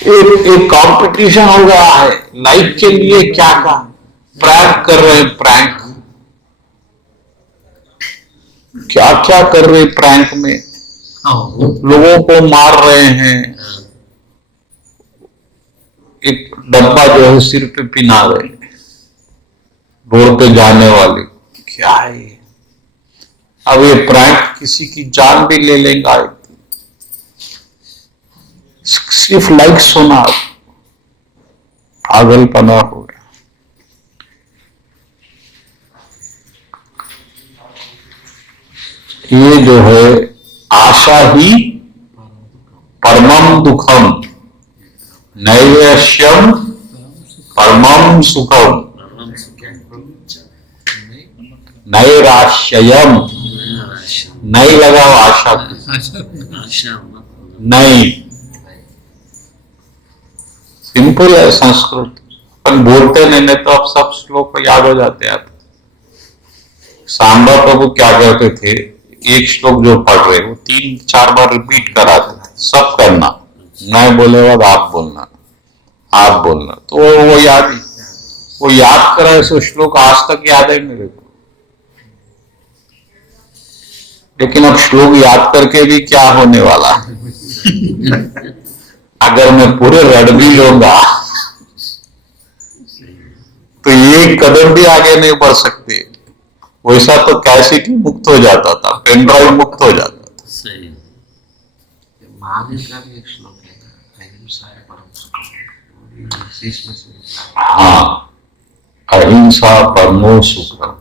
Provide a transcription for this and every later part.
एक कंपटीशन हो गया है लाइक के लिए, क्या क्या प्रैंक कर रहे हैं, प्रैंक क्या क्या कर रहे हैं, प्रैंक में लोगों को मार रहे हैं, एक डब्बा जो है सिर पे पिना रहे हैं, रोड पे जाने वाले, क्या है अब ये प्रैंक किसी की जान भी ले लेगा, सिर्फ लाइक्स होना, पागलपना हो गया। ये जो है आशा ही परमम दुखम, नैराश्यम परमम सुखम, नैराश्यम, नहीं लगाओ आशा नहीं, सिंपल है संस्कृत, अपन बोलते नहीं तो अब सब श्लोक याद हो जाते हैं। सांबा प्रभु क्या कहते थे, एक श्लोक जो पढ़ रहे वो 3-4 बार रिपीट कराते, सब करना, मैं बोले बाद आप बोलना, आप बोलना, तो वो याद कराए, सो श्लोक आज तक याद है मेरे को। लेकिन अब श्लोक याद करके भी क्या होने वाला है अगर मैं पूरे रट भी लूंगा तो ये कदम भी आगे नहीं बढ़ सकते। वैसा तो कैसेट ही मुक्त हो जाता था, पेन ड्राइव मुक्त हो जाता था। सही। महावीर का भी एक श्लोक है, अहिंसा परम सुखम। हाँ, अहिंसा परमो सुखम।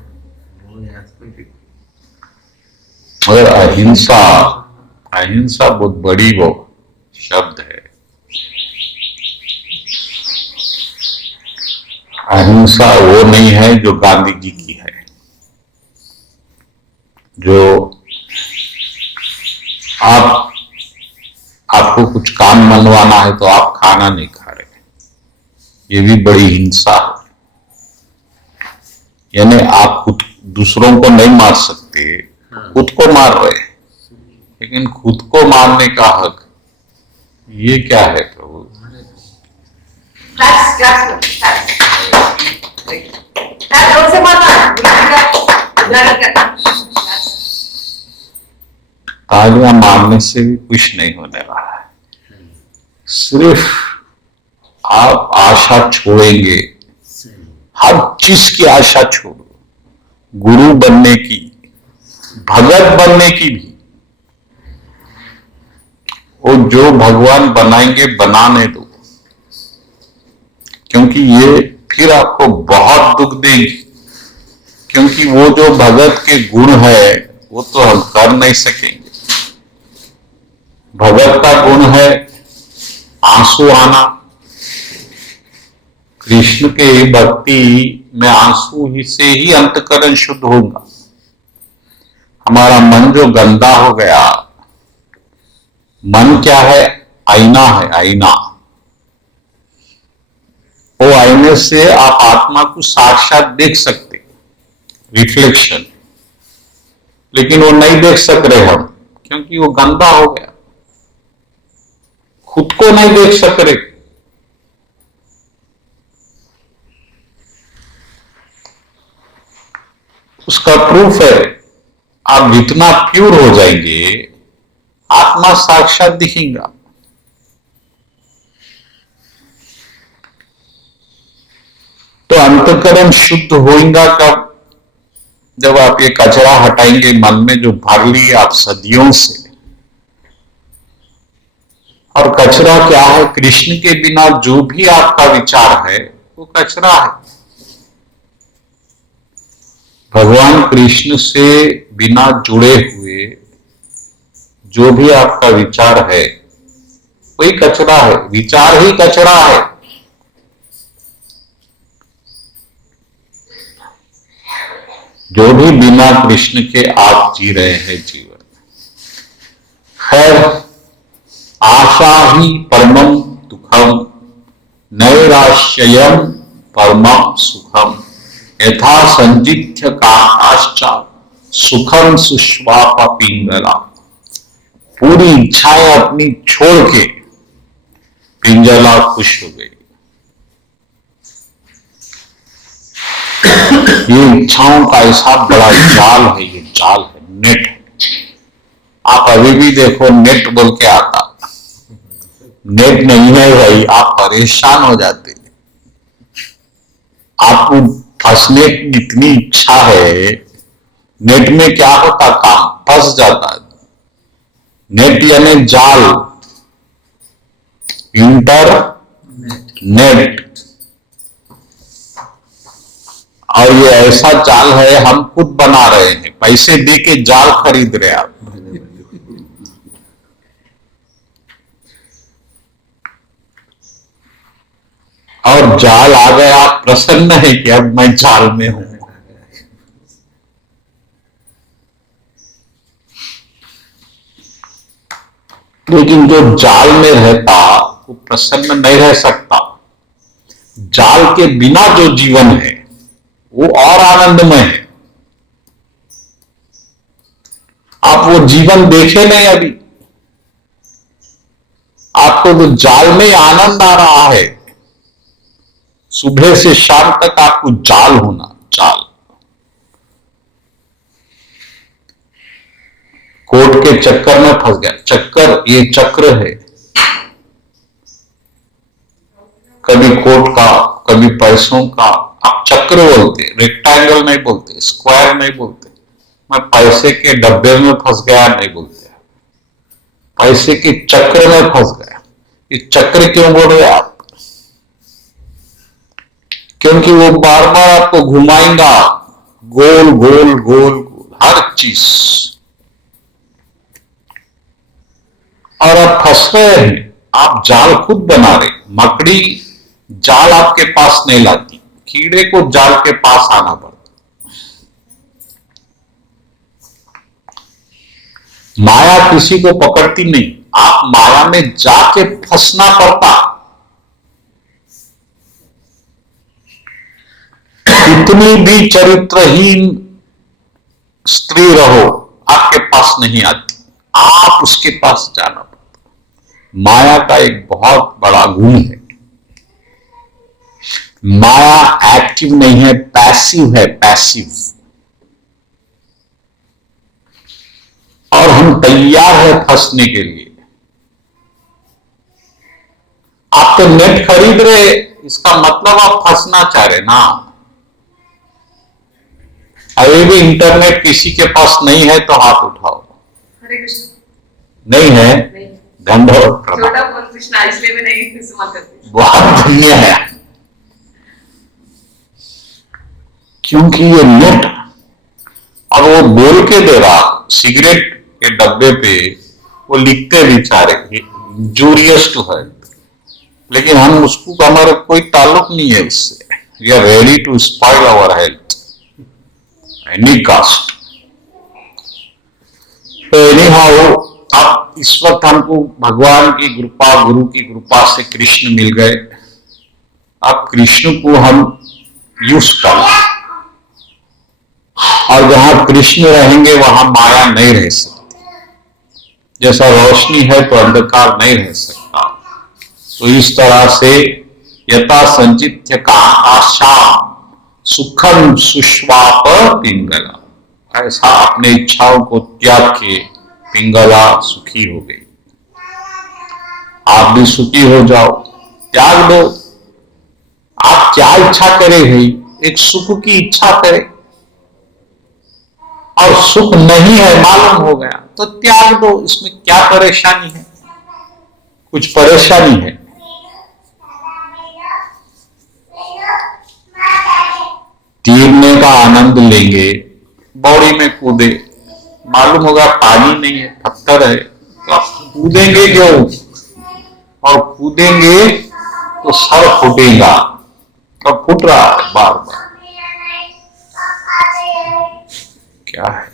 मगर अहिंसा बहुत बड़ी वो शब्द है। अहिंसा वो नहीं है जो गांधी जी की है, जो आपको कुछ काम मनवाना है तो आप खाना नहीं खा रहे, ये भी बड़ी हिंसा है। यानी आप खुद दूसरों को नहीं मार सकते, खुद को मार रहे, लेकिन खुद को मारने का हक, ये क्या है प्रभु? तालियां मारने से भी कुछ नहीं होने वाला है। सिर्फ आप आशा छोड़ेंगे, हर चीज की आशा छोड़ो, गुरु बनने की, भगत बनने की भी। वो जो भगवान बनाएंगे बनाने दो, क्योंकि ये फिर आपको बहुत दुख देंगे, क्योंकि वो जो भगत के गुण है वो तो हम कर नहीं सकेंगे। भगत का गुण है आंसू आना, कृष्ण के भक्ति में आंसू ही से ही अंतकरण शुद्ध होगा। हमारा मन जो गंदा हो गया, मन क्या है? आईना है, आईना। वो आईने से आप आत्मा को साक्षात देख सकते, रिफ्लेक्शन, लेकिन वो नहीं देख सक रहे हम, क्योंकि वो गंदा हो गया, खुद को नहीं देख सक रहे। उसका प्रूफ है, आप जितना प्योर हो जाएंगे आत्मा साक्षात दिखेगा। तो अंतकरण शुद्ध होगा कब? जब आप ये कचरा हटाएंगे मन में जो भर लिए आप सदियों से। और कचरा क्या है? कृष्ण के बिना जो भी आपका विचार है वो कचरा है। भगवान कृष्ण से बिना जुड़े हुए जो भी आपका विचार है वही कचरा है, विचार ही कचरा है। जो भी बिना कृष्ण के आप जी रहे हैं जीवन। खैर, आशा ही परमम दुखम, नैराश्यम परमम सुखम, यथा संजिथ्य काष्ठा सुखम सुष्वाप पिंगला। पूरी इच्छाएं अपनी छोड़ के पिंजला खुश हो गई। ये इच्छाओं का ऐसा बड़ा जाल है, ये जाल है, नेट। आप अभी भी देखो नेट बोल के आता, नेट नहीं है भाई, आप परेशान हो जाते। आपको फंसने की इतनी इच्छा है, नेट में क्या होता, काम फंस जाता है। नेट यानी जाल, इंटरनेट। और ये ऐसा जाल है हम खुद बना रहे हैं, पैसे दे के जाल खरीद रहे आप। और जाल आ गया, आप प्रसन्न है कि अब मैं जाल में हूं। लेकिन जो जाल में रहता वो प्रसन्न नहीं रह सकता। जाल के बिना जो जीवन है वो और आनंदमय है। आप वो जीवन देखे नहीं अभी, आपको तो जाल में आनंद आ रहा है। सुबह से शाम तक आपको जाल होना, जाल। कोर्ट के चक्कर में फंस गया, चक्कर ये चक्र है, कभी कोर्ट का कभी पैसों का। आप चक्र बोलते, रेक्टेंगल नहीं बोलते, स्क्वायर नहीं बोलते। मैं पैसे के डब्बे में फंस गया नहीं बोलते, पैसे के चक्र में फंस गया। ये चक्र क्यों बोल रहे आप? क्योंकि वो बार बार आपको घुमाएगा, गोल गोल गोल गोल हर चीज, और आप फंस रहे हैं। आप जाल खुद बना रहे। मकड़ी जाल आपके पास नहीं लाती, कीड़े को जाल के पास आना पड़ता। माया किसी को पकड़ती नहीं, आप माया में जाके फंसना पड़ता। कितनी भी चरित्रहीन स्त्री रहो, आपके पास नहीं आती, आप उसके पास जाना पड़ता। माया का एक बहुत बड़ा गुण है, माया एक्टिव नहीं है, पैसिव है, पैसिव। और हम तैयार है फंसने के लिए। आप तो नेट खरीद रहे, इसका मतलब आप फंसना चाह रहे ना। अभी भी इंटरनेट किसी के पास नहीं है तो हाथ उठाओ। हरे कृष्ण। नहीं है, धन्यवाद। छोटा फोन कृष्णा इसलिए मैं नहीं इस्तेमाल करती। बहुत धन्य है, क्योंकि ये नेट। और वो बोल के दे रहा, सिगरेट के डब्बे पे वो लिखते बेचारे इंजूरियस टू हेल्थ, लेकिन हम उसको, हमारा कोई ताल्लुक नहीं है उससे। We are ready to spoil our health any cost. तो एनी हाउ, अब इस वक्त हमको भगवान की कृपा, गुरु की कृपा से कृष्ण मिल गए। अब कृष्ण को हम यूज करें, और जहां कृष्ण रहेंगे वहां माया नहीं रह सकती। जैसा रोशनी है तो अंधकार नहीं रह सकता। तो इस तरह से यथा संचित्य का आशाम सुखम सुष्वाप पिंगला, ऐसा अपने इच्छाओं को त्याग के पिंगला सुखी हो गई। आप भी सुखी हो जाओ, त्याग दो। आप क्या इच्छा करें भाई? एक सुख की इच्छा करें, और सुख नहीं है मालूम हो गया तो त्याग दो। इसमें क्या परेशानी है? कुछ परेशानी है? तीरने का आनंद लेंगे, बौड़ी में कूदे, मालूम होगा पानी नहीं है, पत्थर है, तो आप कूदेंगे क्यों? और कूदेंगे तो सर फूटेगा, तो फूट रहा है बार बार। क्या है?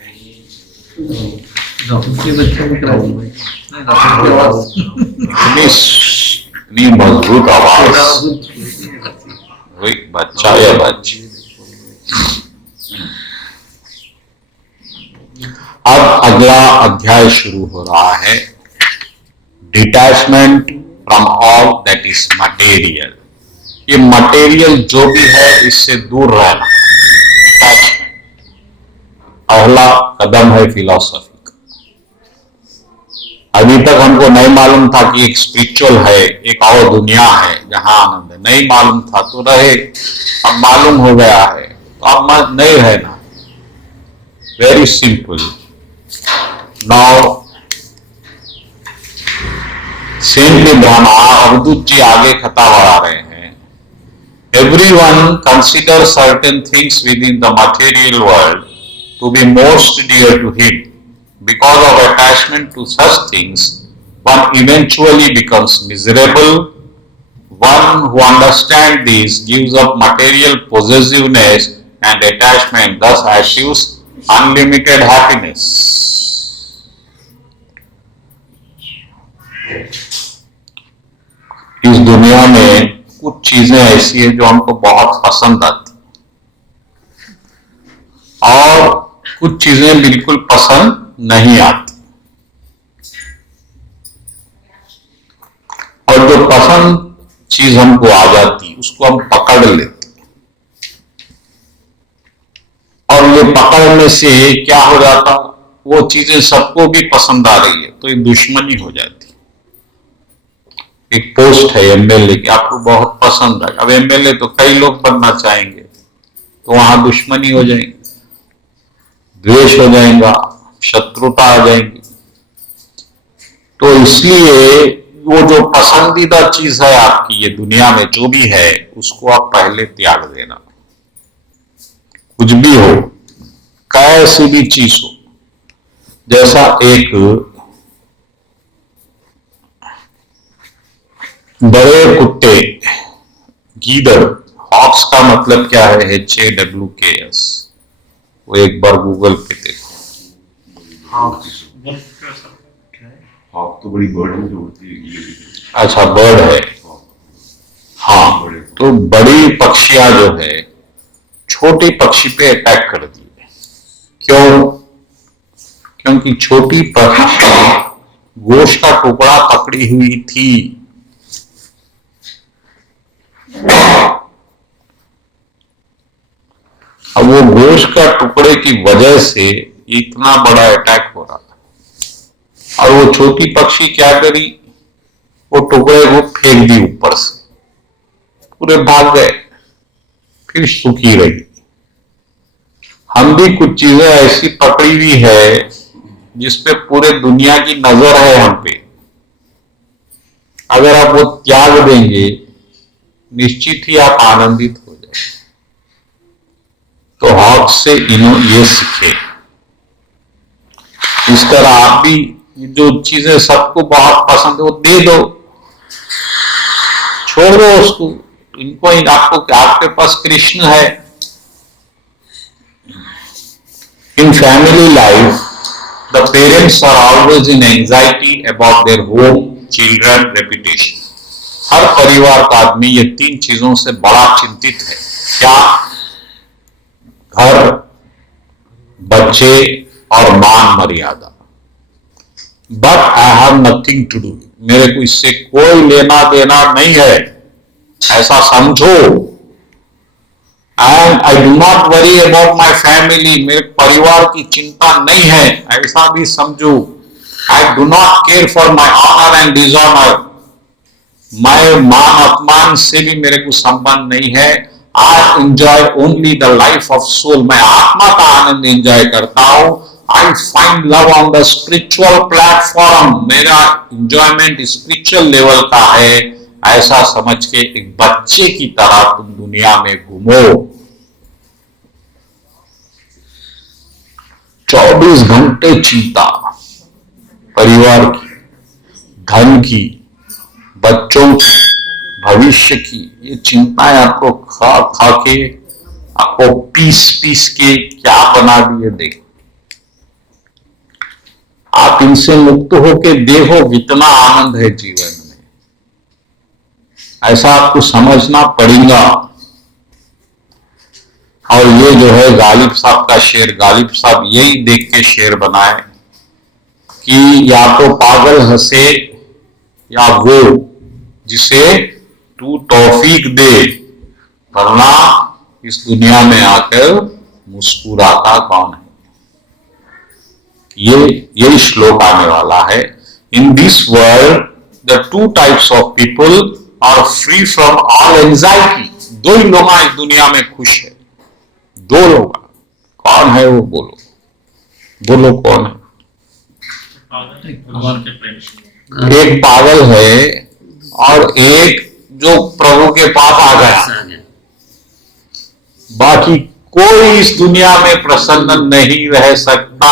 इतनी मजबूत आवाज, वही बच्चा या बच्ची। अब अगला अध्याय शुरू हो रहा है, detachment from all that is material. ये मटेरियल जो भी है इससे दूर रहना, पहला कदम है फिलॉसफी का। अभी तक हमको नहीं मालूम था कि एक स्पिरिचुअल है, एक और दुनिया है जहां आनंद है, नहीं मालूम था तो रहे, अब मालूम हो गया है तो अब नहीं रहना। Very simple. Now saint Brahma Avadhoot ji आगे कथा बढ़ा रहे हैं। Everyone considers certain things within the material world to be most dear to him. Because of attachment to such things, one eventually becomes miserable. One who understands this gives up material possessiveness and attachment, thus achieves unlimited happiness. इस दुनिया में कुछ चीजें ऐसी है जो हमको बहुत पसंद आती और कुछ चीजें बिल्कुल पसंद नहीं आती, और जो पसंद चीज हमको आ जाती उसको हम पकड़ लेते, और ये पकड़ने से क्या हो जाता, वो चीजें सबको भी पसंद आ रही है तो ये दुश्मनी हो जाती। एक पोस्ट है एमएलए की, आपको बहुत पसंद है, अब एमएलए तो कई लोग बनना चाहेंगे तो वहां दुश्मनी हो जाएगी, द्वेष हो जाएगा, शत्रुता आ जाएगी। तो इसलिए वो जो पसंदीदा चीज है आपकी ये दुनिया में जो भी है उसको आप पहले त्याग देना। कुछ भी हो, कैसी भी चीज हो, जैसा एक बड़े कुत्ते, गीदड़, हॉक्स का मतलब क्या है, HAWKS, वो एक बार गूगल पे देखो। हॉक तो बड़ी बर्ड है जो उड़ती है। अच्छा, बर्ड है, हाँ। तो बड़ी पक्षियां जो है छोटे पक्षी पे अटैक कर दी है। क्यों? क्योंकि छोटी पक्षी गोश्त का टुकड़ा पकड़ी हुई थी। अब वो गोश्त का टुकड़े की वजह से इतना बड़ा अटैक हो रहा था, और वो छोटी पक्षी क्या करी, वो टुकड़े को फेंक दी ऊपर से, पूरे भाग गए, फिर सुखी रही। हम भी कुछ चीजें ऐसी पकड़ी हुई है जिसपे पूरे दुनिया की नजर है हम पे, अगर आप वो त्याग देंगे निश्चित ही आप आनंदित हो जाए। तो हॉक से ये सीखे, इस तरह आप भी जो चीजें सबको बहुत पसंद है वो दे दो, छोड़ दो उसको, इनको आपको, आपके पास कृष्ण है। In family life the parents are always in anxiety about their home, children, reputation. हर परिवार का आदमी ये तीन चीजों से बड़ा चिंतित है। क्या? घर, बच्चे और मान मर्यादा। But I have nothing to do, मेरे को इससे कोई लेना देना नहीं है, ऐसा समझो। And I do not worry about my family, मेरे परिवार की चिंता नहीं है, ऐसा भी समझो। I do not care for my honour and dishonour, मैं मान अपमान से भी मेरे को संबंध नहीं है। I enjoy only the life of soul, मैं आत्मा का आनंद एंजॉय करता हूं। I find love on the spiritual platform, मेरा एंजॉयमेंट स्पिरिचुअल लेवल का है। ऐसा समझ के एक बच्चे की तरह तुम दुनिया में घूमो। 24 घंटे चिंता परिवार की, धन की, बच्चों की, भविष्य की, ये चिंताएं आपको खा खा के, आपको पीस पीस के क्या बना दिए। देखो, आप इनसे मुक्त होके देखो कितना आनंद है जीवन में, ऐसा आपको समझना पड़ेगा। और ये जो है गालिब साहब का शेर, गालिब साहब यही देख के शेर बनाए कि या तो पागल हंसे या वो जिसे तू तौफीक दे, वरना इस दुनिया में आकर मुस्कुराता कौन है। यही श्लोक आने वाला है। In this world the two types of people are free from all anxiety. दो ही लोग इस दुनिया में खुश है, दो लोग। कौन है वो? बोलो बोलो, कौन है? एक पागल है और एक जो प्रभु के पास आ गया। बाकी कोई इस दुनिया में प्रसन्न नहीं रह सकता।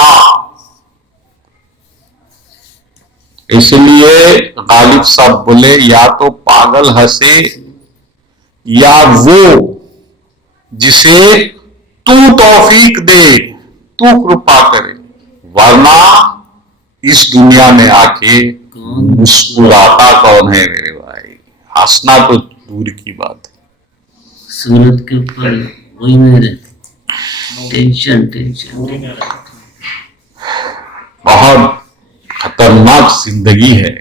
इसलिए गालिब साहब बोले, या तो पागल हंसे या वो जिसे तू तौफीक दे, तू कृपा करे, वरना इस दुनिया में आके मुस्कुराता कौन है मेरे भाई। हंसना तो दूर की बात है। सूरत के ऊपर वही में रहते, टेंशन। बहुत खतरनाक जिंदगी है।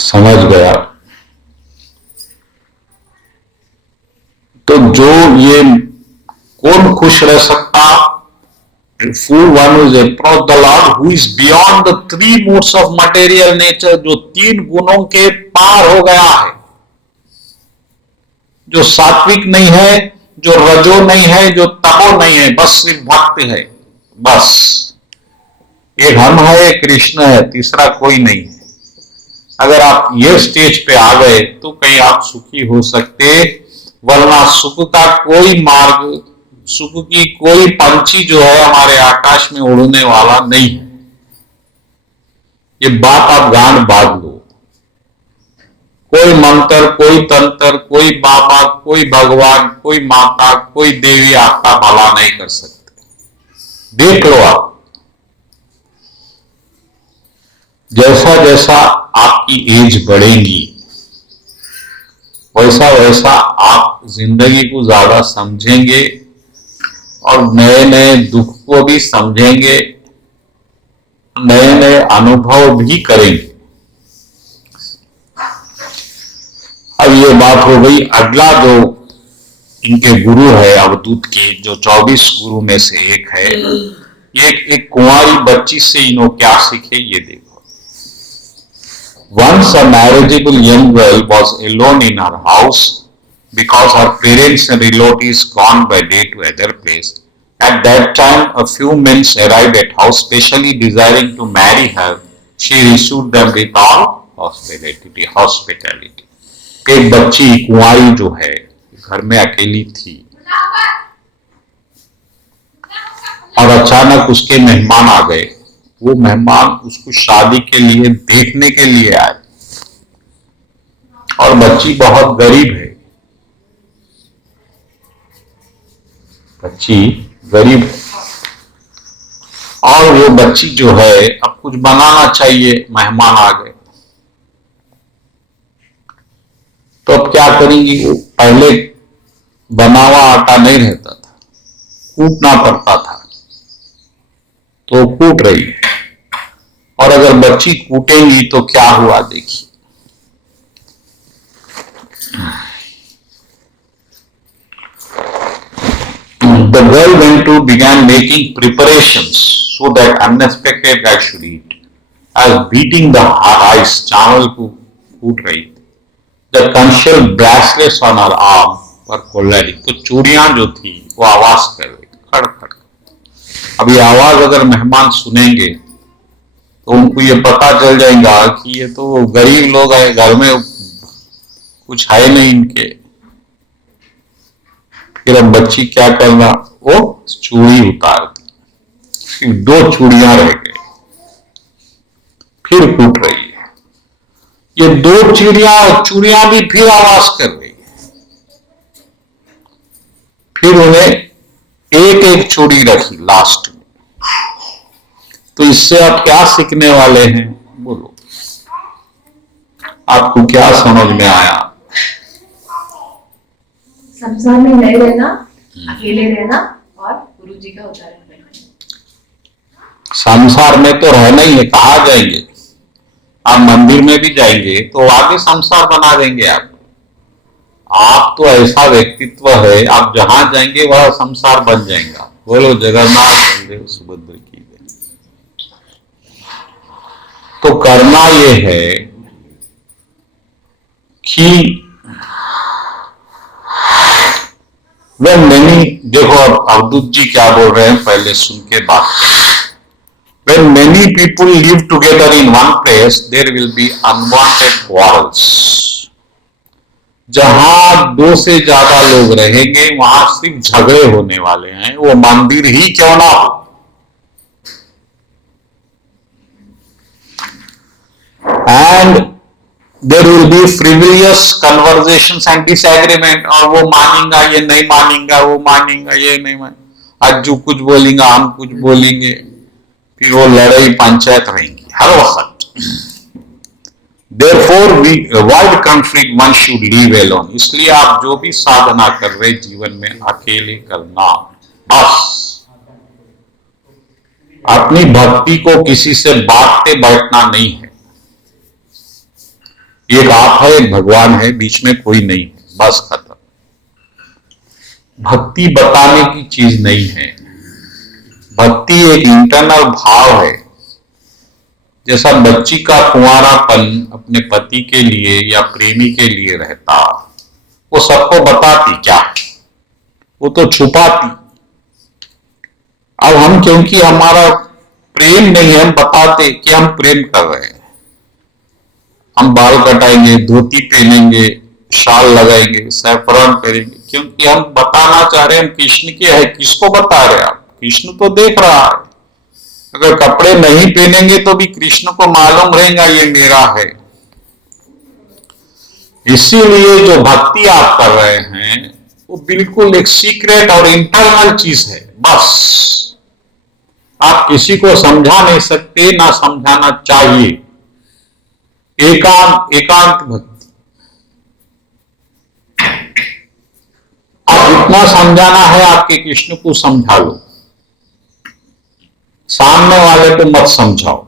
समझ गया? तो जो ये कौन खुश रह सकता? Fool one who is approached the Lord, who is beyond the three modes of material nature, जो तीन गुणों के पार हो गया है, जो सात्विक नहीं है, जो रजो नहीं है, जो तमो नहीं है, बस सिर्फ भक्त है। बस एक हम है, एक कृष्ण है, तीसरा कोई नहीं है। अगर आप ये स्टेज पे आ गए तो कहीं आप सुखी हो सकते, वरना सुख का कोई मार्ग, सुख की कोई पंछी जो है हमारे आकाश में उड़ने वाला नहीं है। ये बात आप गांड बांध लो। कोई मंत्र, कोई तंत्र, कोई बाबा, कोई भगवान, कोई माता, कोई देवी आपका भला नहीं कर सकते। देख लो आप, जैसा जैसा आपकी एज बढ़ेगी वैसा वैसा आप जिंदगी को ज्यादा समझेंगे और नए नए दुख को भी समझेंगे, नए नए अनुभव भी करेंगे। अब ये बात हो गई। अगला जो इनके गुरु है अवधूत के, जो 24 गुरु में से एक है, एक कुंवारी बच्ची से इन्हों क्या सीखे ये देखो। Once a marriageable young girl was alone in her house because her parents and relatives gone by day to other place. At that time, a few men arrived at house, specially desiring to marry her. She received them with all hospitality. एक बच्ची कुंवारी जो है घर में अकेली थी और अचानक उसके मेहमान आ गए। वो मेहमान उसको शादी के लिए देखने के लिए आए और बच्ची बहुत गरीब है। बच्ची गरीब है और वो बच्ची जो है अब कुछ बनाना चाहिए, मेहमान आ गए तो अब क्या करेंगी? वो पहले बना हुआ आटा नहीं रहता था, कूटना पड़ता था, तो कूट रही है। और अगर बच्ची कूटेंगी तो क्या हुआ देखिए। The girl went to began making preparations so that unexpected guy should eat. As beating the rice, चावल को कूट रही थी। The conchal bracelets on her arm were colliding. तो चूड़ियां जो थी वो आवाज कर रही, खड़ खड़। अब ये आवाज अगर मेहमान सुनेंगे तो उनको ये पता चल जाएगा कि ये तो गरीब लोग हैं, घर में कुछ है नहीं इनके। फिर अब बच्ची क्या करना, वो चूड़ी उतार दी, फिर 2 चूड़ियां रह गई, फिर कूट रही है। ये 2 चूड़ियां भी फिर आवाज कर रही है। फिर उन्हें एक एक चूड़ी रखी लास्ट में। तो इससे आप क्या सीखने वाले हैं? बोलो, आपको क्या समझ में आया? संसार में नहीं रहना, अकेले रहना और गुरु जी का उच्चारण करना। संसार में तो रहना ही है, कहाँ जाएंगे? आप मंदिर में भी जाएंगे तो आगे संसार बना देंगे आप तो ऐसा व्यक्तित्व है, आप जहां जाएंगे वह संसार बन जाएगा। बोलो जगन्नाथ बलदेव सुभद्रा की जय। तो करना ये है कि वे मैनी, देखो अब अवधूत जी क्या बोल रहे हैं पहले सुन के बात करें। When many people live together in one place, there will be unwanted quarrels. जहां दो से ज्यादा लोग रहेंगे वहां सिर्फ झगड़े होने वाले हैं, वो मंदिर ही क्यों ना हो। And there will be frivolous conversations and disagreement, और वो मानेगा ये नहीं मानेगा, वो मानेगा ये नहीं मानेगा, आज जो कुछ बोलेंगे हम कुछ बोलेंगे, फिर वो लड़ाई पंचायत रहेंगी हर वक्त। Therefore, we avoid conflict. One should live alone. इसलिए आप जो भी साधना कर रहे जीवन में अकेले करना, बस अपनी भक्ति को किसी से बांटते बैठना नहीं है। एक आप है, एक भगवान है, बीच में कोई नहीं है, बस खत्म। भक्ति बताने की चीज नहीं है, भक्ति एक इंटरनल भाव है। जैसा बच्ची का कुंवारापन अपने पति के लिए या प्रेमी के लिए रहता, वो सबको बताती क्या, वो तो छुपाती। अब हम क्योंकि हमारा प्रेम नहीं है, हम बताते कि हम प्रेम कर रहे हैं, हम बाल कटाएंगे, धोती पहनेंगे, शाल लगाएंगे, सैफरान करेंगे, क्योंकि हम बताना चाह रहे हैं हम कृष्ण के हैं। किसको बता रहे हैं आप? कृष्ण तो देख रहा है। अगर कपड़े नहीं पहनेंगे तो भी कृष्ण को मालूम रहेगा ये मेरा है। इसीलिए जो भक्ति आप कर रहे हैं वो बिल्कुल एक सीक्रेट और इंटरनल चीज है, बस आप किसी को समझा नहीं सकते, ना समझाना चाहिए। एकांत भक्ति। आप जितना समझाना है आपके कृष्ण को समझा लो, सामने वाले को मत समझाओ।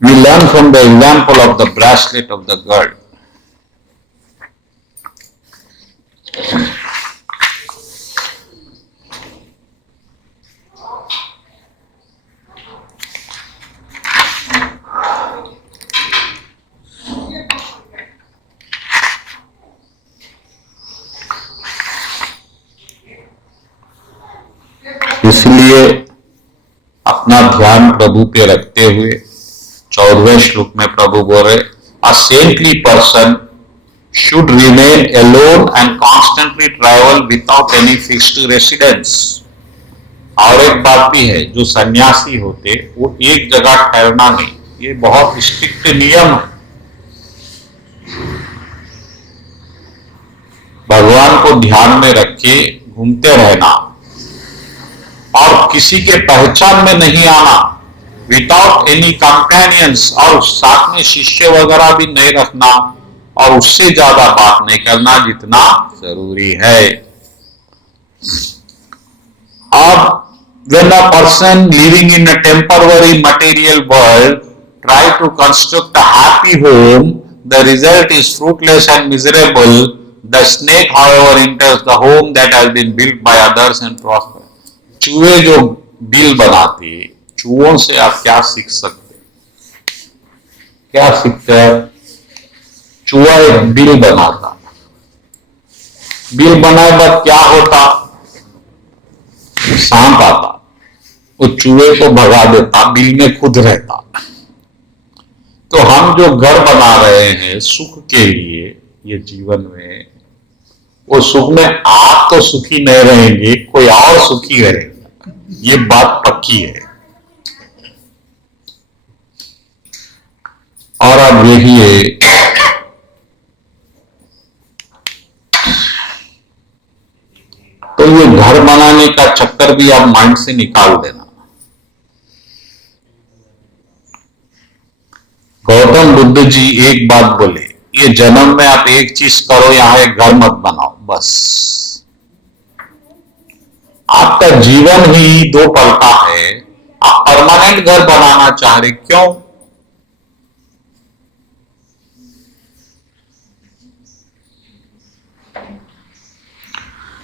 We learn from the example of the bracelet of the girl. इसलिए अपना ध्यान प्रभु पे रखते हुए 14वें श्लोक में प्रभु बोल रहे, a saintly person should remain alone and constantly travel without any fixed residence. और एक बात भी है, जो सन्यासी होते वो एक जगह ठहरना नहीं, ये बहुत स्ट्रिक्ट नियम है। भगवान को ध्यान में रखे घूमते रहना और किसी के पहचान में नहीं आना, विदाउट एनी कंपेनियंस, और साथ में शिष्य वगैरह भी नहीं रखना, और उससे ज्यादा बात नहीं करना जितना जरूरी है। अब when a person living in a temporary material world try to construct a happy home, the result is fruitless and miserable. The snake, however, enters the home that has been built by others and prospers. चूहे जो bill बनाते, चूहों से आप क्या सीख सकते? क्या सीखते हैं? चूहा एक बिल बनाता, बिल बनाए बाद क्या होता? सांप आता, वो चूहे को भगा देता, बिल में खुद रहता। तो हम जो घर बना रहे हैं सुख के लिए ये जीवन में, वो सुख में आप तो सुखी नहीं रहेंगे, कोई और सुखी रहेगा, ये बात पक्की है। और अब यही है, तो ये घर बनाने का चक्कर भी आप माइंड से निकाल देना। गौतम बुद्ध जी एक बात बोले, ये जन्म में आप एक चीज करो, यहां एक घर मत बनाओ, बस आपका जीवन ही 2 पल का है, आप परमानेंट घर बनाना चाह रहे, क्यों?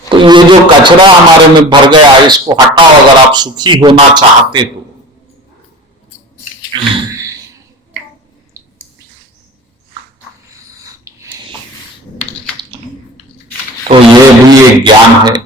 तो ये जो कचरा हमारे में भर गया, इसको हटाओ अगर आप सुखी होना चाहते तो ये भी एक ज्ञान है।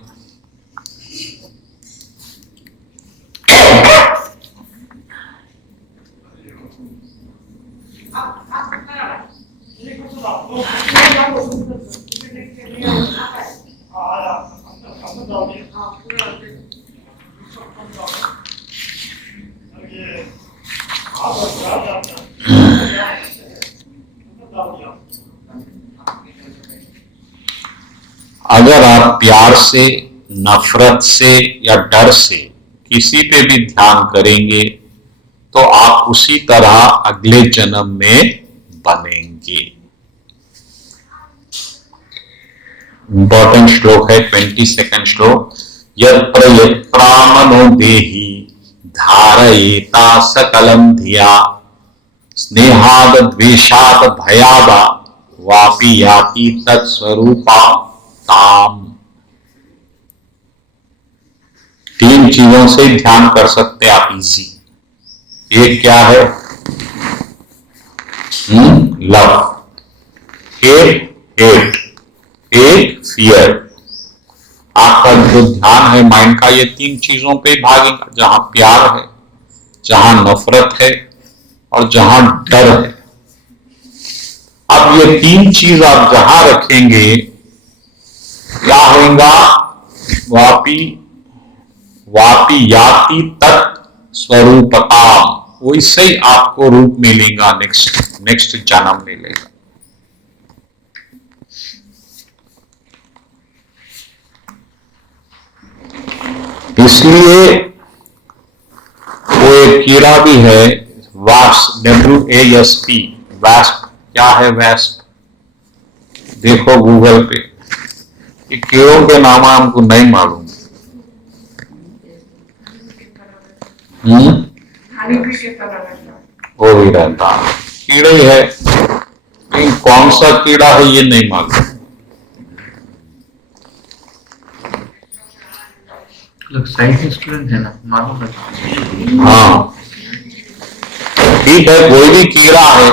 अगर आप प्यार से, नफरत से या डर से किसी पे भी ध्यान करेंगे तो आप उसी तरह अगले जन्म में बनेंगे। इंपॉर्टेंट श्लोक है 22nd श्लोक। यत्र यत्रामनो देहि धारयेता सकलम धिया स्नेहाद द्वेषाद भयाद वापि याति तत्स्वरूपा ताम। 3 चीजों से ध्यान कर सकते आप इजी। एक क्या है? लव, हेट, एक फियर। आपका जो ध्यान है माइंड का, ये 3 चीजों पे भागेगा, जहां प्यार है, जहां नफरत है और जहां डर है। अब ये 3 चीज आप जहां रखेंगे क्या होगा? वापी याति तत् स्वरूपता, वैसे ही आपको रूप मिलेगा, नेक्स्ट जन्म मिलेगा। इसलिए वो एक कीड़ा भी है, वास्प, WASP, वास्प। क्या है वास्प? देखो गूगल पे, ये कीड़ों के नाम हमको नहीं मालूम। वो भी रहता कीड़ा ही है, लेकिन कौन सा कीड़ा है ये नहीं मालूम। साइंस स्टूडेंट है ना, मालूम है। हाँ ठीक है, कोई भी कीड़ा है,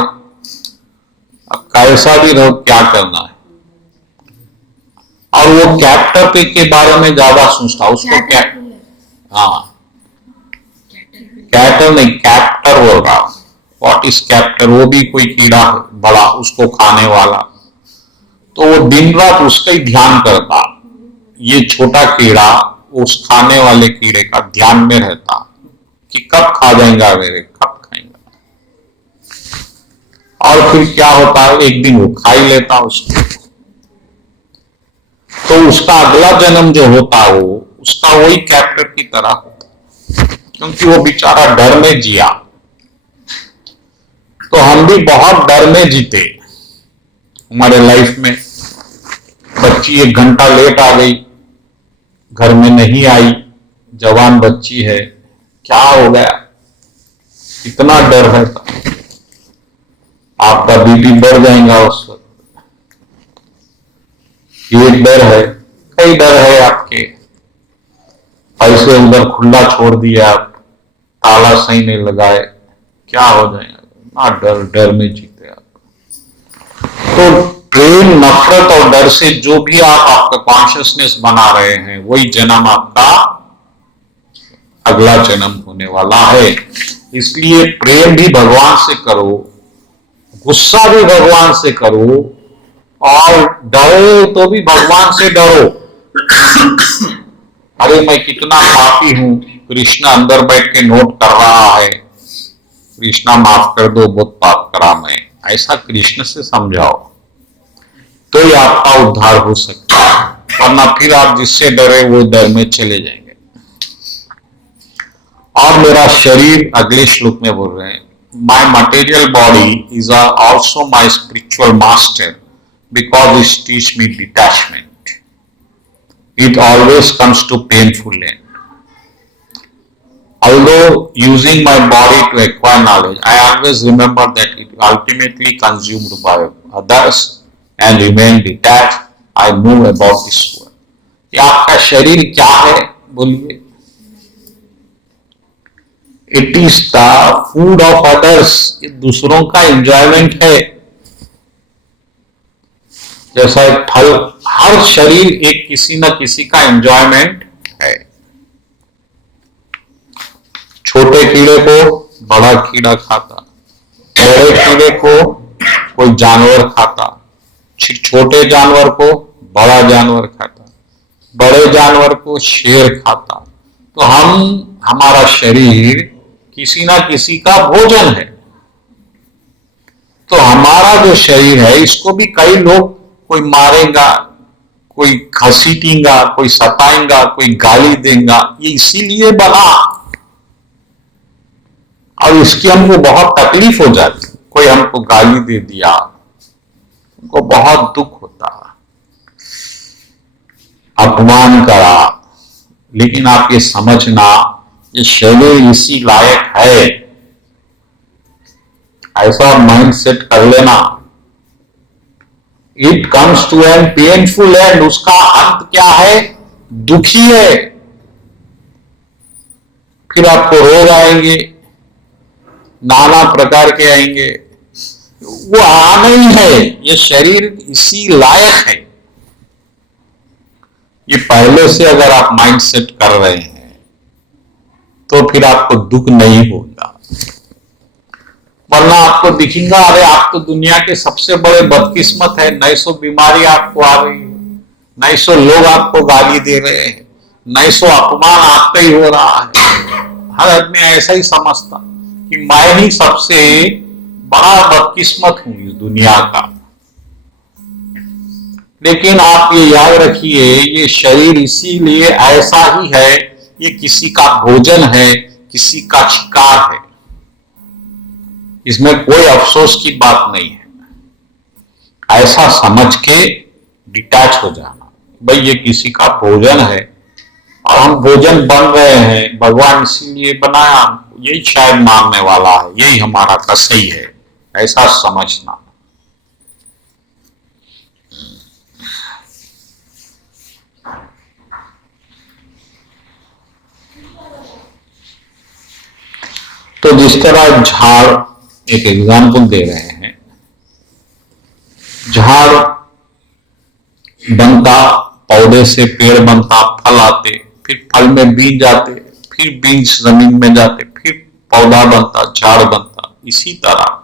अब कैसा भी रहो, क्या करना है। और वो कैप्टर के बारे में ज्यादा सोचता, उसको क्या, हाँ कैटर नहीं, कैप्टर बोल रहा। What is captor? वो भी कोई कीड़ा है बड़ा, उसको खाने वाला। तो वो दिन रात उसका ही ध्यान करता। ये छोटा कीड़ा उस खाने वाले कीड़े का ध्यान में रहता कि कब खा जाएगा मेरे, कब खाएंगा। और फिर क्या होता है, एक दिन वो खा ही लेता उसको। तो उसका अगला जन्म जो होता वो उसका वही कैप्टर की तरह होता, क्योंकि वो बेचारा डर में जिया। तो हम भी बहुत डर में जीते हमारे लाइफ में। बच्ची 1 घंटा लेट आ गई, घर में नहीं आई, जवान बच्ची है, क्या हो गया, इतना डर है, आपका बीपी बढ़ जाएगा उस वक्त। ये डर है, कई डर है आपके। पैसे उधर खुला छोड़ दिया, आप ताला सही नहीं लगाए, क्या हो जाएगा, ना डर में जीते आप। तो प्रेम, नफरत और डर से जो भी आप आपका कॉन्शियसनेस बना रहे हैं, वही जन्म आपका अगला जन्म होने वाला है। इसलिए प्रेम भी भगवान से करो, गुस्सा भी भगवान से करो, और डरो तो भी भगवान से डरो। अरे मैं कितना पापी हूं, कृष्णा अंदर बैठ के नोट कर रहा है, कृष्णा माफ कर दो, बहुत पाप करा मैं, ऐसा कृष्ण से समझाओ तो ही आपका उद्धार हो सकता है। वरना फिर आप जिससे डरे वो डर में चले जाएंगे। और मेरा शरीर, अगले श्लोक में बोल रहे हैं, my material body is also my spiritual master because it teach me detachment. It always comes to painful end. Although using my body to acquire knowledge, I always remember that it ultimately consumed by others and remain detached. I move about this world. ये आपका शरीर क्या है बोलिए? It is the food of others, ये दूसरों का enjoyment है। जैसा एक फल, हर शरीर एक किसी न किसी का एंजॉयमेंट है। छोटे कीड़े को बड़ा कीड़ा खाता, बड़े कीड़े को कोई जानवर खाता, छोटे जानवर को बड़ा जानवर खाता, बड़े जानवर को शेर खाता। तो हमारा शरीर किसी ना किसी का भोजन है। तो हमारा जो शरीर है इसको भी कई लोग, कोई मारेगा, कोई घसीटेगा, कोई सताएगा, कोई गाली देगा, ये इसीलिए बना। और इसकी हमको बहुत तकलीफ हो जाती। कोई हमको गाली दे दिया, हमको बहुत दुख होता, अपमान करा। लेकिन आप ये समझना, ये शरीर इसी लायक है, ऐसा माइंड सेट कर लेना। It comes to an painful end, उसका अंत क्या है? दुखी है। फिर आपको रोग आएंगे, नाना प्रकार के आएंगे, वो आना ही है। ये शरीर इसी लायक है। ये पहले से अगर आप माइंड सेट कर रहे हैं तो फिर आपको दुख नहीं होगा। वरना आपको दिखेगा, अरे आप तो दुनिया के सबसे बड़े बदकिस्मत है, 900 बीमारी आपको आ रही है, 900 लोग आपको गाली दे रहे हैं, 900 अपमान आपका ही हो रहा है। हर आदमी ऐसा ही समझता कि मैं ही सबसे बड़ा बदकिस्मत हूं इस दुनिया का। लेकिन आप ये याद रखिए, ये शरीर इसीलिए ऐसा ही है, ये किसी का भोजन है, किसी का शिकार है। इसमें कोई अफसोस की बात नहीं है। ऐसा समझ के डिटैच हो जाना, भाई ये किसी का भोजन है और हम भोजन बन रहे हैं, भगवान इसीलिए बनाया, यही शायद मारने वाला है, यही हमारा कसई है, ऐसा समझना। तो जिस तरह झाड़, एक एग्जाम्पल दे रहे हैं, झाड़ बनता, पौधे से पेड़ बनता, फल आते, फिर फल में बीज आते, फिर बीज जमीन में जाते, फिर पौधा बनता, झाड़ बनता। इसी तरह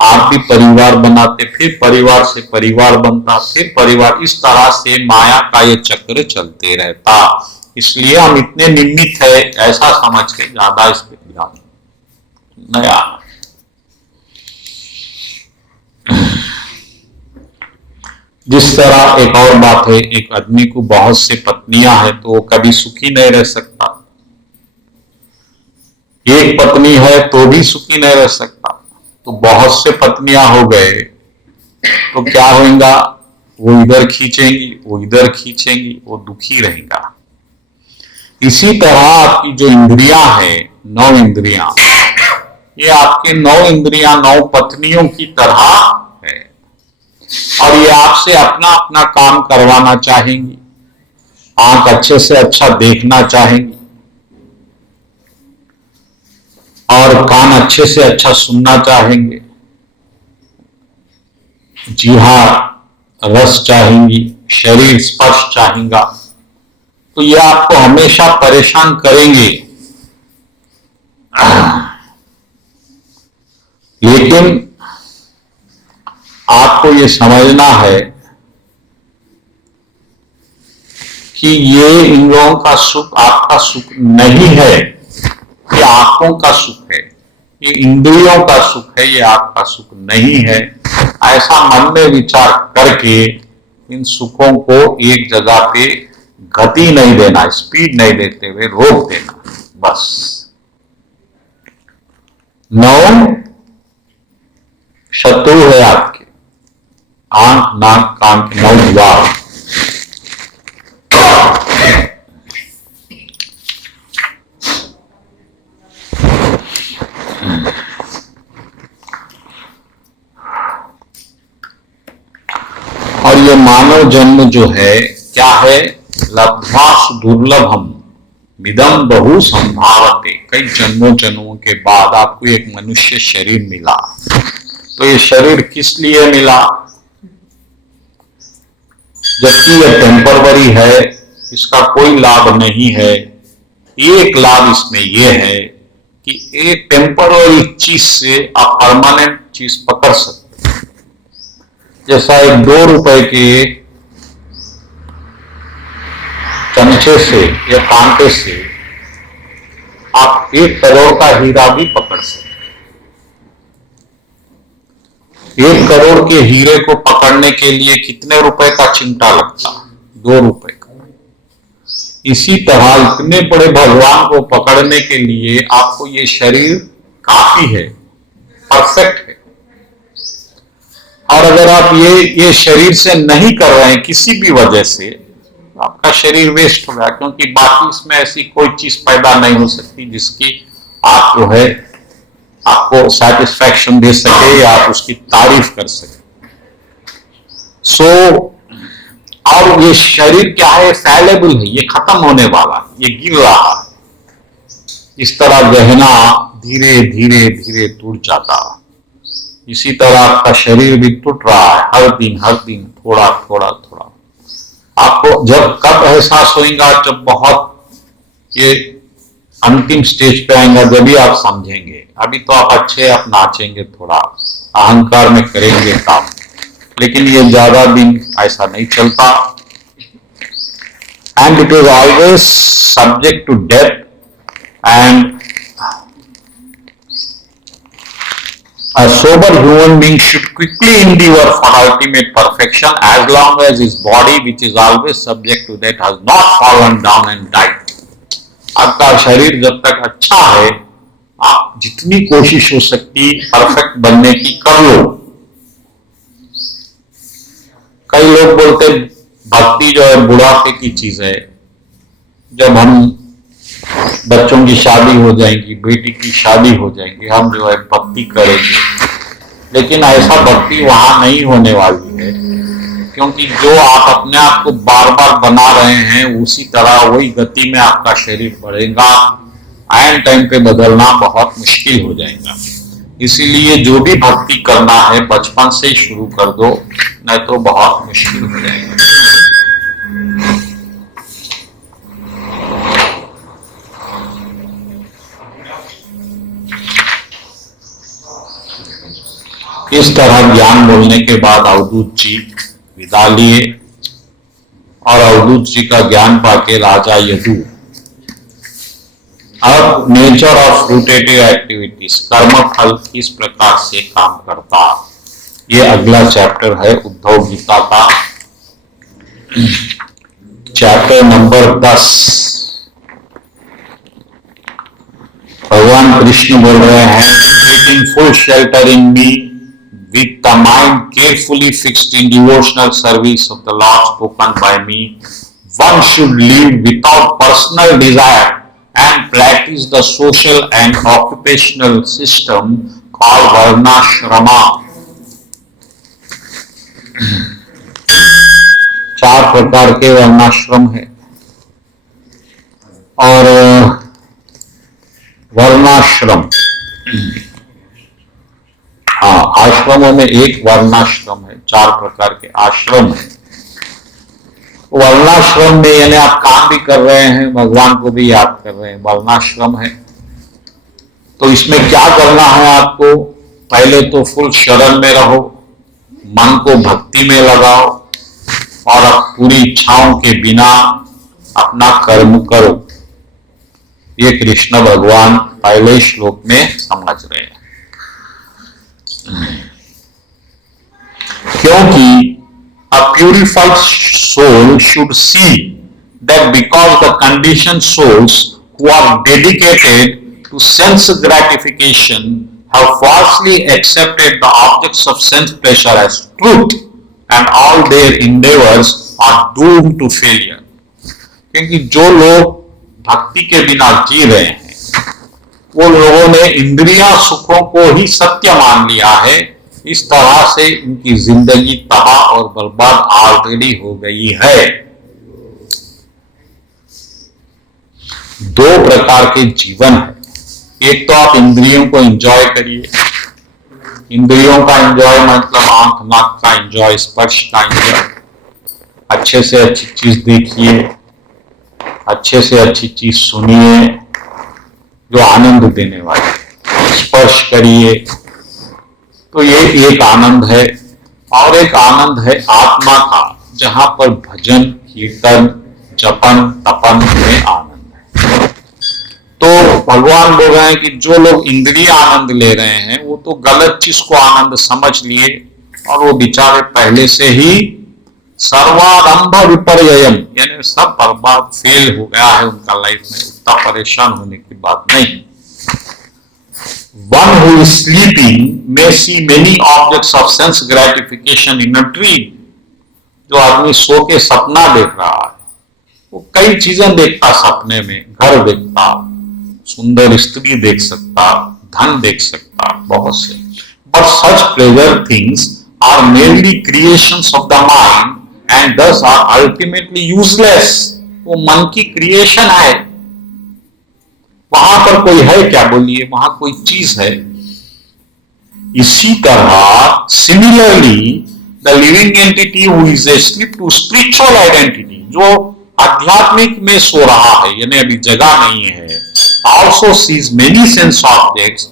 आप भी परिवार बनाते, फिर परिवार से परिवार बनता, फिर परिवार। इस तरह से माया का ये चक्र चलते रहता। इसलिए हम इतने निमित्त है, ऐसा समझ के ज्यादा इस पर ध्यान नया। जिस तरह एक और बात है, एक आदमी को बहुत से पत्नियां हैं तो वो कभी सुखी नहीं रह सकता। एक पत्नी है तो भी सुखी नहीं रह सकता। तो बहुत से पत्नियां हो गए तो क्या होगा? वो इधर खींचेंगी, वो इधर खींचेंगी, वो दुखी रहेगा। इसी तरह आपकी जो इंद्रियां हैं, 9 इंद्रियां, ये आपके 9 इंद्रियां 9 पत्नियों की तरह है और ये आपसे अपना अपना काम करवाना चाहेंगी। आंख अच्छे से अच्छा देखना चाहेंगी और कान अच्छे से अच्छा सुनना चाहेंगे, जीहा रस चाहेंगी, शरीर स्पर्श चाहेगा। तो ये आपको हमेशा परेशान करेंगे। लेकिन आपको ये समझना है कि ये इन लोगों का सुख आपका सुख नहीं है, ये आंखों का सुख है, ये इंद्रियों का सुख है, ये आपका सुख नहीं है। ऐसा मन में विचार करके इन सुखों को एक जगह पे गति नहीं देना, स्पीड नहीं देते हुए रोक देना, बस। 9 शत्रु है आपके, आंख नाक कान के 9 द्वार। मानव जन्म जो है क्या है, लब्ध्वा दुर्लभम मिदम बहु संभावते, कई जन्मों जन्मों के बाद आपको एक मनुष्य शरीर मिला। तो ये शरीर किस लिए मिला, जबकि यह टेम्परवरी है, इसका कोई लाभ नहीं है। एक लाभ इसमें यह है कि एक टेम्परवरी चीज से आप परमानेंट चीज पकड़ सकते हैं। जैसा एक 2 रुपए के चमचे से या कांटे से आप 1 करोड़ का हीरा भी पकड़ सकते हैं। 1 करोड़ के हीरे को पकड़ने के लिए कितने रुपए का चिमटा लगता, 2 रुपए का। इसी तरह इतने बड़े भगवान को पकड़ने के लिए आपको ये शरीर काफी है, परफेक्ट है। और अगर आप ये शरीर से नहीं कर रहे हैं किसी भी वजह से, आपका शरीर वेस्ट हो गया, क्योंकि बाकी इसमें ऐसी कोई चीज पैदा नहीं हो सकती जिसकी आप जो है आपको सेटिस्फैक्शन दे सके या आप उसकी तारीफ कर सके। और ये शरीर क्या है, फैलेबल है, ये खत्म होने वाला, ये गिर रहा है। इस तरह गहना धीरे धीरे धीरे टूट जाता, इसी तरह आपका शरीर भी टूट रहा है, हर दिन थोड़ा थोड़ा थोड़ा। आपको जब कब एहसास होगा, जब बहुत ये अंतिम स्टेज पे आएगा, जब भी आप समझेंगे। अभी तो आप अच्छे आप नाचेंगे, थोड़ा अहंकार में करेंगे काम, लेकिन ये ज्यादा दिन ऐसा नहीं चलता। And it is always subject to death, and a sober human being should quickly endeavor for ultimate perfection as long as his body, which is always subject to that, has not fallen down and died. आपका शरीर जब तक अच्छा है, आप जितनी कोशिश हो सकती परफेक्ट बनने की कर लो। कई लोग बोलते भक्ति जो है बुढ़ापे की चीज है, जब हम बच्चों की शादी हो जाएगी, बेटी की शादी हो जाएगी, हम जो है भक्ति करेंगे। लेकिन ऐसा भक्ति वहां नहीं होने वाली है, क्योंकि जो आप अपने आप को बार बार बना रहे हैं उसी तरह वही गति में आपका शरीर बढ़ेगा। आयन टाइम पे बदलना बहुत मुश्किल हो जाएगा। इसीलिए जो भी भक्ति करना है बचपन से ही शुरू कर दो, नहीं तो बहुत मुश्किल हो जाएगा। इस तरह ज्ञान बोलने के बाद अवधूत जी विदा लिए, और अवधूत जी का ज्ञान पाके राजा यदु अब नेचर ऑफ फ्रूटेटिव एक्टिविटीज, कर्म फल किस प्रकार से काम करता, ये अगला चैप्टर है उद्धव गीता का, चैप्टर नंबर 10। भगवान कृष्ण बोल रहे हैं, taking full shelter in me with the mind carefully fixed in devotional service of the Lord spoken by me, one should live without personal desire and practice the social and occupational system called varnashrama. 4 प्रकार के वर्णाश्रम है, और वर्णाश्रम, आश्रमों में एक वर्णाश्रम है, 4 प्रकार के आश्रम है। वर्णाश्रम में यानी आप काम भी कर रहे हैं, भगवान को भी याद कर रहे हैं, वर्णाश्रम है। तो इसमें क्या करना है आपको, पहले तो फुल शरण में रहो, मन को भक्ति में लगाओ, और अब पूरी इच्छाओं के बिना अपना कर्म करो। ये कृष्ण भगवान पहले श्लोक में समझ रहे हैं। क्योंकि a purified soul should see that because the conditioned souls who are dedicated to sense gratification have falsely accepted the objects of sense pleasure as truth, and all their endeavors are doomed to failure. क्योंकि जो लोग भक्ति के बिना जी रहे हैं, वो लोगों ने इंद्रिया सुखों को ही सत्य मान लिया है, इस तरह से उनकी जिंदगी तबाह और बर्बाद ऑलरेडी हो गई है। दो प्रकार के जीवन है। एक तो आप इंद्रियों को एंजॉय करिए, इंद्रियों का एंजॉय मतलब आंख नाक का एंजॉय, स्पर्श का एंजॉय, अच्छे से अच्छी चीज देखिए, अच्छे से अच्छी चीज सुनिए जो आनंद देने वाली, स्पर्श करिए। तो ये एक आनंद है। और एक आनंद है आत्मा का, जहां पर भजन कीर्तन जपन तपन में आनंद है। तो भगवान बोल रहे हैं कि जो लोग इंद्रिय आनंद ले रहे हैं वो तो गलत चीज को आनंद समझ लिए, और वो बेचारे पहले से ही सर्वारंभ विपर्ययम, यानी सब बर्बाद फेल हो गया है उनका लाइफ में। उतना परेशान होने की बात नहीं। One who is sleeping may see many objects of sense gratification in a dream. जो आदमी सो के सपना देख रहा है वो कई चीजें देखता सपने में, घर देखता, सुंदर स्त्री देख सकता, धन देख सकता, बहुत से। But such pleasure things are merely creations of the mind and thus are ultimately useless. वो मन की क्रिएशन है। वहां पर कोई है क्या? बोलिए, वहां कोई चीज है? इसी तरह similarly the living entity who is asleep to spiritual identity, जो आध्यात्मिक में सो रहा है यानी अभी जगा नहीं है, also sees many sense objects,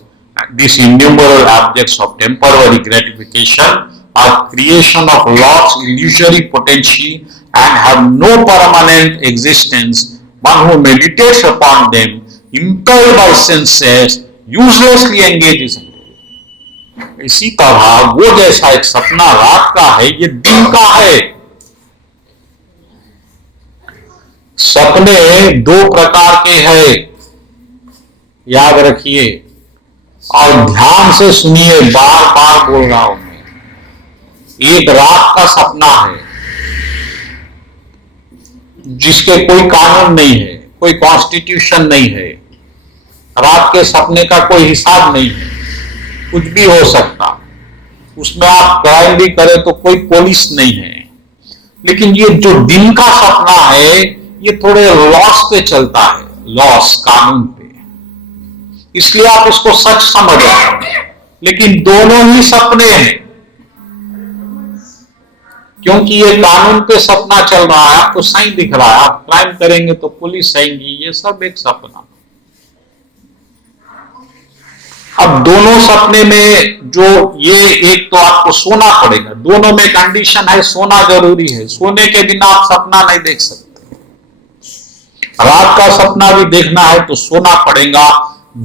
these innumerable objects of temporary gratification are creation of lost illusory potential and have no permanent existence. One who meditates upon them impelled by senses uselessly engages in it. इसी तरह वो जैसा एक सपना रात का है, ये दिन का है। सपने दो प्रकार के हैं, याद रखिए, और ध्यान से सुनिए, बार बार बोल रहा हूं मैं। एक रात का सपना है जिसके कोई कानून नहीं है, कोई कॉन्स्टिट्यूशन नहीं है, रात के सपने का कोई हिसाब नहीं है, कुछ भी हो सकता, उसमें आप क्राइम भी करें तो कोई पुलिस नहीं है। लेकिन ये जो दिन का सपना है ये थोड़े लॉस पे चलता है, लॉस कानून पे, इसलिए आप इसको सच समझ रहे हैं। लेकिन दोनों ही सपने हैं, क्योंकि ये कानून पे सपना चल रहा है, आपको सही दिख रहा है, आप क्राइम करेंगे तो पुलिस आएंगी, ये सब एक सपना। अब दोनों सपने में जो ये एक तो आपको सोना पड़ेगा, दोनों में कंडीशन है सोना जरूरी है, सोने के बिना आप सपना नहीं देख सकते। रात का सपना भी देखना है तो सोना पड़ेगा,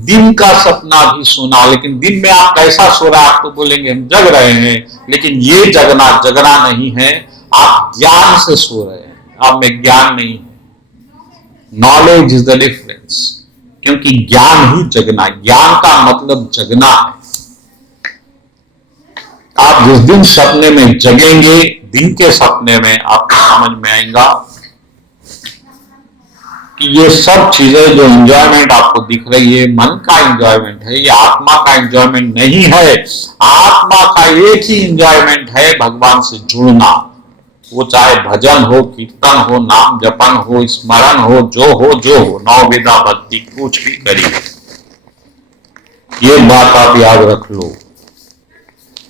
दिन का सपना भी सोना। लेकिन दिन में आप कैसा सो रहे हैं? आप तो बोलेंगे हम जग रहे हैं, लेकिन ये जगना नहीं है, आप ज्ञान से सो रहे हैं, आप में ज्ञान नहीं है। नॉलेज इज द डिफरेंस, क्योंकि ज्ञान ही जगना, ज्ञान का मतलब जगना है। आप जिस दिन सपने में जगेंगे, दिन के सपने में आपको समझ में आएगा कि ये सब चीजें जो एंजॉयमेंट आपको दिख रही है मन का एंजॉयमेंट है, ये आत्मा का एंजॉयमेंट नहीं है। आत्मा का एक ही एंजॉयमेंट है, भगवान से जुड़ना। वो चाहे भजन हो, कीर्तन हो, नाम जपन हो, स्मरण हो, जो हो, नौ विधा भक्ति कुछ भी करिए, ये बात आप याद रख लो।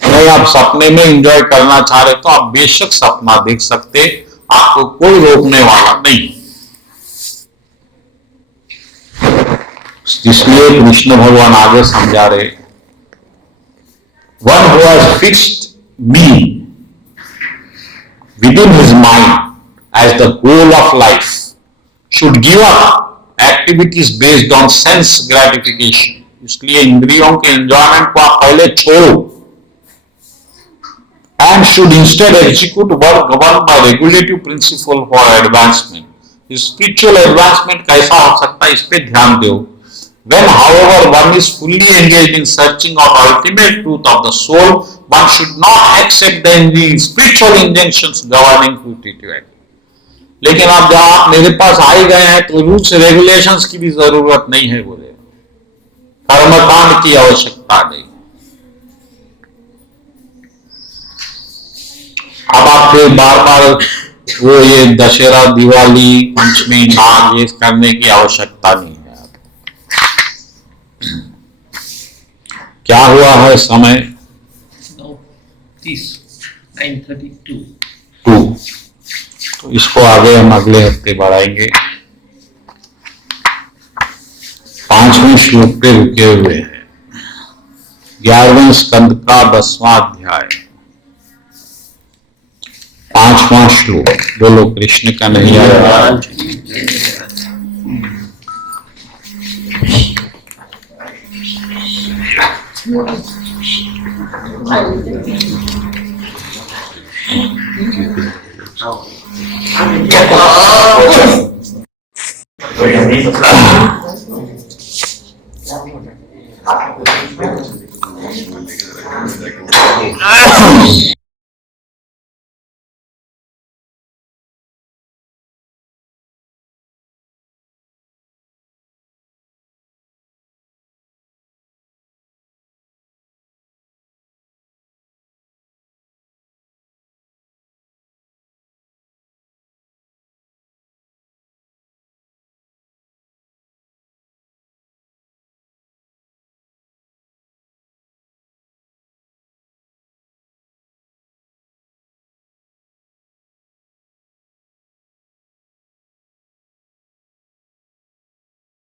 नहीं आप सपने में एंजॉय करना चाह रहे तो आप बेशक सपना देख सकते, आपको कोई रोकने वाला नहीं। इसलिए कृष्ण भगवान आगे समझा रहे, one who has fixed me within his mind as the goal of life should give up activities based on sense gratification. इसलिए इंद्रियों के एंजॉयमेंट को आप पहले छोड़ो, and should instead execute work governed by regulative principle for advancement. Spiritual advancement कैसा हो सकता है, इस पे ध्यान दो। When, however, one is fully engaged in searching of ultimate truth of the soul, one should not accept the spiritual injunctions governing fruitivity. लेकिन आप जब आप मेरे पास आ ही गए हैं तो रूल्स रेगुलेशंस की भी जरूरत नहीं है, बोले कर्मकांड की आवश्यकता नहीं। अब आप फिर बार बार वो ये दशहरा, दिवाली, पंचमी, नाग ये करने की आवश्यकता नहीं है। क्या हुआ है समय? 9:30, 9:32। 2। तो इसको आगे हम अगले हफ्ते बढ़ाएंगे। 5वें श्लोक पे रुके हुए हैं। 11वें स्कंद का 10वां अध्याय, 5वां श्लोक। बोलो कृष्ण कन्हैया लाल की जय। लेकर